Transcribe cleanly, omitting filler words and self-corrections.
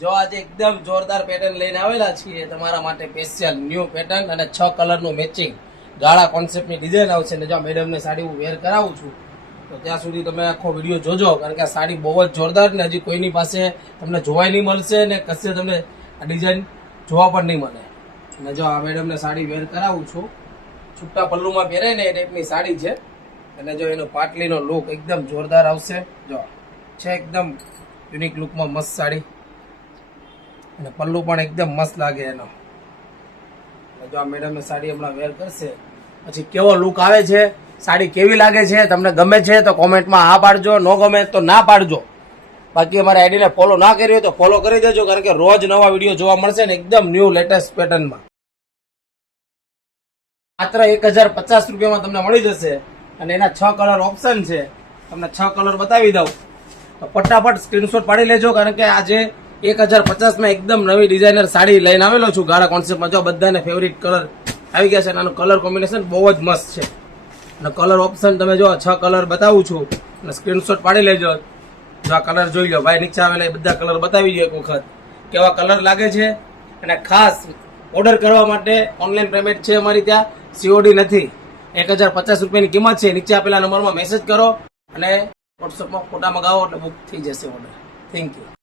જો આજે એકદમ જોરદાર પેટર્ન લઈને આવેલા છીએ તમારા માટે સ્પેશિયલ ન્યૂ પેટર્ન અને 6 કલરનું મેચિંગ ગાળા કોન્સેપ્ટની ડિઝાઇન આવશે ને જો મેડમને સાડી હું વેર કરાવું છું તો ત્યાં સુધી તમે આખો વિડીયો જોજો કારણ કે આ સાડી બહુ જ જોરદાર ને હજી કોઈની પાસે તમને જોવાય નહીં મળશે ને કશે તમને આ ડિઝાઇન જોવા પણ નહીં મળે. અને જો આ મેડમને સાડી વેર કરાવું છું, છૂટા પલ્લુમાં પહેરે ને એ ટાઈપની સાડી છે અને જો એનો પાટલીનો લુક એકદમ જોરદાર આવશે. જો છે એકદમ યુનિક લુકમાં મસ્ત સાડી અને પલ્લુ પણ એકદમ મસ્ત લાગે એનો. જો આ મેડમને સાડી હમણાં વેર કરશે પછી કેવો લુક આવે છે, સાડી કેવી લાગે છે, તમને ગમે છે તો કોમેન્ટમાં હા પાડજો, ન ગમે તો ના પાડજો. બાકી અમારા આઈડીને ફોલો ના કરી હોય તો ફોલો કરી દેજો કારણ કે રોજ નવા વિડીયો જોવા મળશે ને એકદમ ન્યૂ લેટેસ્ટ પેટર્નમાં. માત્ર 1050 રૂપિયામાં તમને મળી જશે અને એના 6 કલર ઓપ્શન છે. તમને 6 કલર બતાવી દઉં તો ફટાફટ સ્ક્રીનશોટ પાડી લેજો કારણ કે આજે 1050માં એકદમ નવી ડિઝાઇનર સાડી લઈને આવેલો છું ગાળા કોન્સેપ્ટમાં. જો બધાને ફેવરિટ કલર આવી ગયા છે અને આનું કલર કોમ્બિનેશન બહુ જ મસ્ત છે અને કલર ઓપ્શન તમે જો 6 કલર બતાવું છું અને સ્ક્રીનશોટ પાડી લેજો. જો આ કલર જોઈ લો ભાઈ, નીચે આવેલા બધા કલર બતાવી દો એક વખત કેવા કલર લાગે છે. અને ખાસ ઓર્ડર કરવા માટે ઓનલાઈન પેમેન્ટ છે અમારી ત્યાં, COD નથી. 1050 રૂપિયાની કિંમત છે. નીચે આપેલા નંબરમાં મેસેજ કરો અને વોટ્સઅપમાં ફોટા મંગાવો એટલે બુક થઈ જશે ઓર્ડર. Thank you.